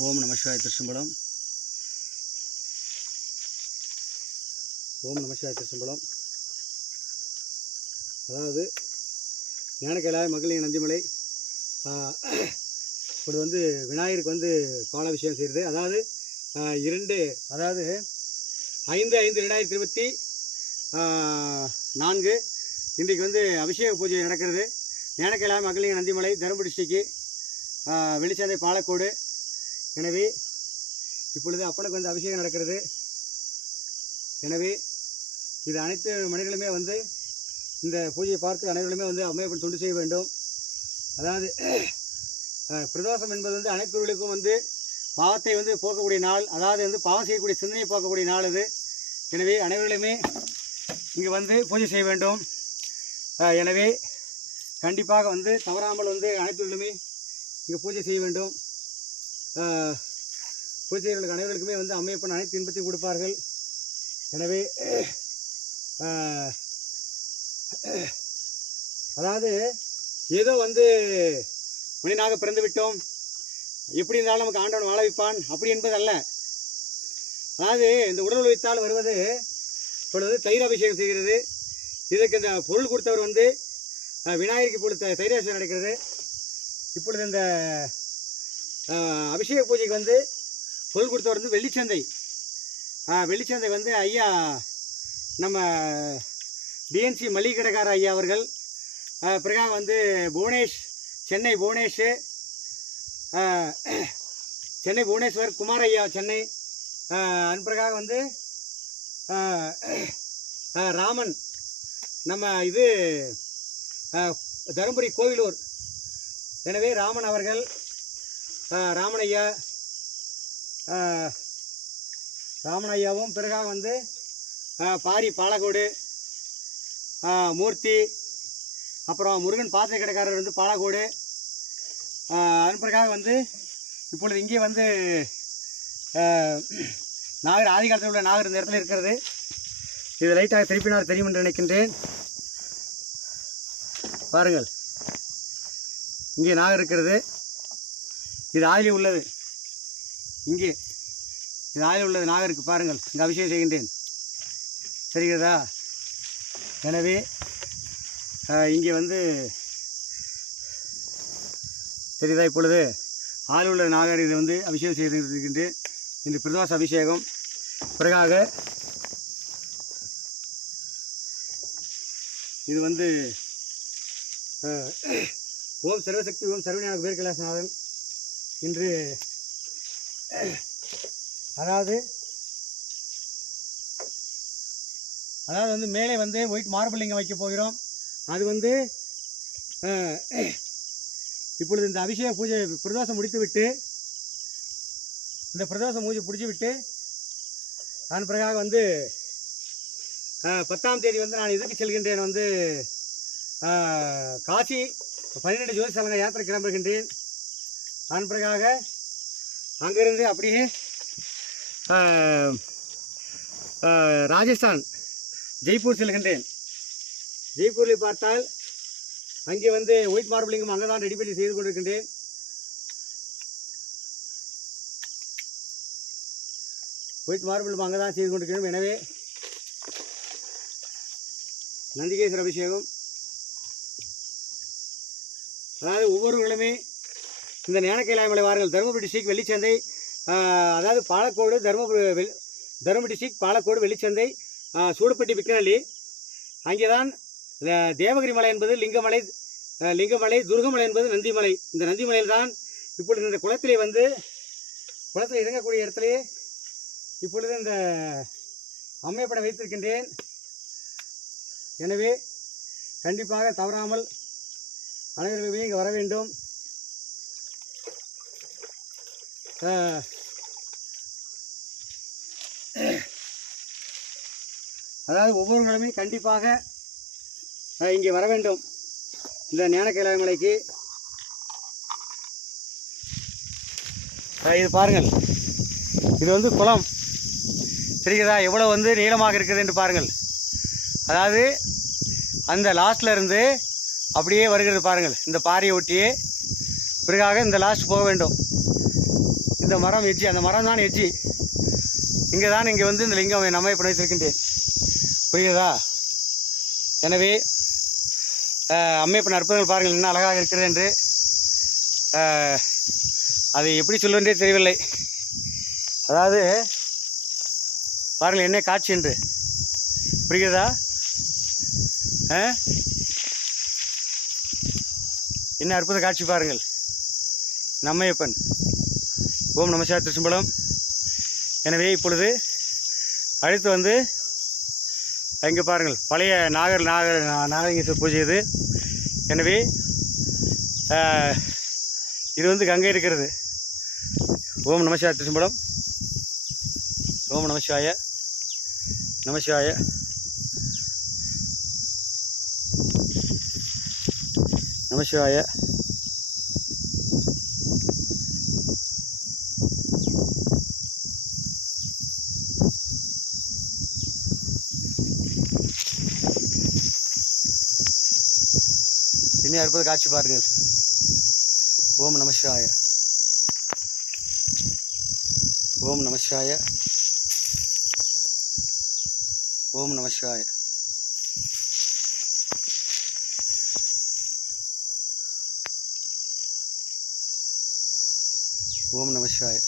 ஓம் நம சிவாய திருச்சம்பலம். ஓம் நம சிவாய திருச்சம்பலம். அதாவது ஞானக்கைலாய மகளிர் நந்திமலை இப்படி வந்து விநாயகருக்கு வந்து பாலாபிஷேகம் செய்கிறது. அதாவது 5/5/2024 இன்றைக்கு வந்து அபிஷேக பூஜை நடக்கிறது. ஞானக்கைலாய மகளிர் நந்திமலை தருமபுரி டிஸ்ட்ரிக்ட் வெளிச்சந்தை பாலக்கோடு. எனவே இப்பொழுது அப்பனுக்கு வந்து அபிஷேகம் நடக்கிறது. எனவே இது அனைத்து மனிதர்களுமே வந்து இந்த பூஜையை பார்த்து அனைவருமே வந்து அம்மையப்பன் தொண்டு செய்ய வேண்டும். அதாவது பிரதோஷம் என்பது வந்து அனைத்துவர்களுக்கும் வந்து பாவத்தை வந்து போக்கக்கூடிய நாள், அதாவது வந்து பாவம் செய்யக்கூடிய சிந்தனை போக்கக்கூடிய நாள் இது. எனவே அனைவர்களுமே இங்கே வந்து பூஜை செய்ய வேண்டும். எனவே கண்டிப்பாக வந்து தவறாமல் வந்து அனைத்துவர்களுமே இங்கே பூஜை செய்ய வேண்டும். பூஜைகளுக்கு அனைவருக்குமே வந்து அம்மையப்பன் அனைத்து இன்பத்தையும் கொடுப்பார்கள். எனவே அதாவது ஏதோ வந்து மனிதனாக பிறந்து விட்டோம், எப்படி இருந்தாலும் நமக்கு ஆண்டவன் வாழ வைப்பான் அப்படி என்பது அல்ல. அதாவது இந்த உடல் உழைத்தால் வருவது இப்பொழுது தயிர் அபிஷேகம் செய்கிறது. இதற்கு இந்த பொருள் கொடுத்தவர் வந்து விநாயகருக்கு இப்பொழுது தயிராபிஷேகம் நடக்கிறது. இப்பொழுது இந்த அபிஷேக பூஜைக்கு வந்து பொருள் கொடுத்தவர் வந்து வெள்ளிச்சந்தை வந்து ஐயா நம்ம டிஎன்சி மளிகை கடைக்கார ஐயா அவர்கள், பிறகாக வந்து சென்னை புவனேஸ்வர் குமார் ஐயா சென்னை, அதன் பிறகாக வந்து ராமன் நம்ம இது தருமபுரி கோவிலூர். எனவே ராமன் அவர்கள், ராமன் ஐயாவும், பிறகாக வந்து பாரி பாலக்கோடு மூர்த்தி, அப்புறம் முருகன் பாத்திரை கடைக்காரர் வந்து பாலக்கோடு. அதன் பிறகாக வந்து இப்பொழுது இங்கே வந்து நாகர், ஆதி காலத்தில் உள்ள நாகர் இந்த இடத்துல இருக்கிறது. இது லைட்டாக திருப்பினார் தெரியும் என்று நினைக்கின்றேன். பாருங்கள், இங்கே நாகர் இருக்கிறது. இது ஆயிலில் உள்ளது. இங்கே இது ஆயிலில் உள்ளது நாகருக்கு. பாருங்கள், இங்கே அபிஷேகம் செய்கின்றேன், தெரிகிறதா? எனவே இங்கே வந்து தெரியுதா? இப்பொழுது ஆயில் உள்ள நாகர் இது வந்து அபிஷேகம் செய்திருக்கின்றேன். இந்த பிரதோஷ அபிஷேகம். பிறகாக இது வந்து ஓம் சர்வசக்தி ஓம் சர்வஞான குபேர கைலாசநாதன் இன்று அதாவது வந்து மேலே வந்து ஒயிட் மார்பிள் இங்கே வைக்க போகிறோம். அது வந்து இப்பொழுது இந்த அபிஷேக பூஜை பிரதோஷம் முடித்துவிட்டு, இந்த பிரதோஷம் பூஜை பிடிச்சிவிட்டு அதன் பிறகாக வந்து 10ஆம் தேதி வந்து நான் இதுக்கு செல்கின்றேன், வந்து காசி 12 ஜோதிஷாலங்க யாத்திரை கிளம்புகின்றேன். அதன் பிறகாக அங்கிருந்து அப்படியே ராஜஸ்தான் ஜெய்ப்பூர் செல்கின்றேன். ஜெய்ப்பூரில் பார்த்தால் அங்கே வந்து ஒயிட் மார்பிளிங்கும் அங்கே தான் ரெடி பண்ணி செய்து கொண்டிருக்கின்றேன். ஒயிட் மார்பிளும் அங்கே தான் செய்து கொண்டிருக்கிறோம். எனவே நந்திகேஸ்வர அபிஷேகம். அதாவது ஒவ்வொருவர்களுமே இந்த ஞானக்கைலாய மலை வாருங்கள். தருமபுரி டிஸ்ட்ரிக்ட் வெள்ளிச்சந்தை, அதாவது பாலக்கோடு தருமபுரி டிஸ்ட்ரிக்ட் பாலக்கோடு வெள்ளிச்சந்தை சூடுப்பட்டி விக்கிரலி. அங்கே தான் தேவகிரி மலை என்பது லிங்கமலை, துர்கமலை என்பது நந்திமலை. இந்த நந்திமலையில் தான் இப்பொழுது இந்த குளத்திலே வந்து குளத்தில் இறங்கக்கூடிய இடத்துலையே இப்பொழுது இந்த அம்மையப்பனை வைத்திருக்கின்றேன். எனவே கண்டிப்பாக தவறாமல் அனைவருமே இங்கே வர வேண்டும். அதாவது ஒவ்வொருவருமே கண்டிப்பாக இங்கே வர வேண்டும் இந்த ஞானக்கைலாய மலைக்கு. இது பாருங்கள், இது வந்து குளம் தெரிகிறதா? எவ்வளோ வந்து நீளமாக இருக்குது என்று பாருங்கள். அதாவது அந்த லாஸ்ட்ல இருந்து அப்படியே வருகிறது பாருங்கள், இந்த பாறையை ஒட்டியே. பிறகாக இந்த லாஸ்ட் போக வேண்டும். இந்த மரம் எஜ்ஜி, அந்த மரம் தான் எஜ்ஜி. இங்கே தான் இங்கே வந்து இந்த லிங்கம் நம்மையப்பன் வைத்திருக்கின்றேன். புரியுதா? எனவே அம்மையப்பன் அற்புதங்கள் பாருங்கள் என்ன அழகாக இருக்கிறது என்று. அதை எப்படி சொல்வென்றே தெரியவில்லை. அதாவது பாருங்கள் என்ன காட்சி என்று. புரிகிறதா? என்ன அற்புத காட்சி பாருங்கள். நம்மையப்பன். ஓம் நம சிவாய திருச்சிம்பலம். எனவே இப்பொழுது அடுத்து வந்து இங்கே பாருங்கள் பழைய நாகலிங்கேஸ்வரர் பூஜை இது. எனவே இது வந்து கங்கை இருக்கிறது. ஓம் நம சிவாய திருச்சிம்பலம். ஓம் நம சிவாய நம சிவாய நம சிவாய. இனி அற்புத காட்சி பாருங்கள். ஓம் நம சிவாய ஓம் நம சிவாய ஓம் நம சிவாய. ஓம் நம சிவாய.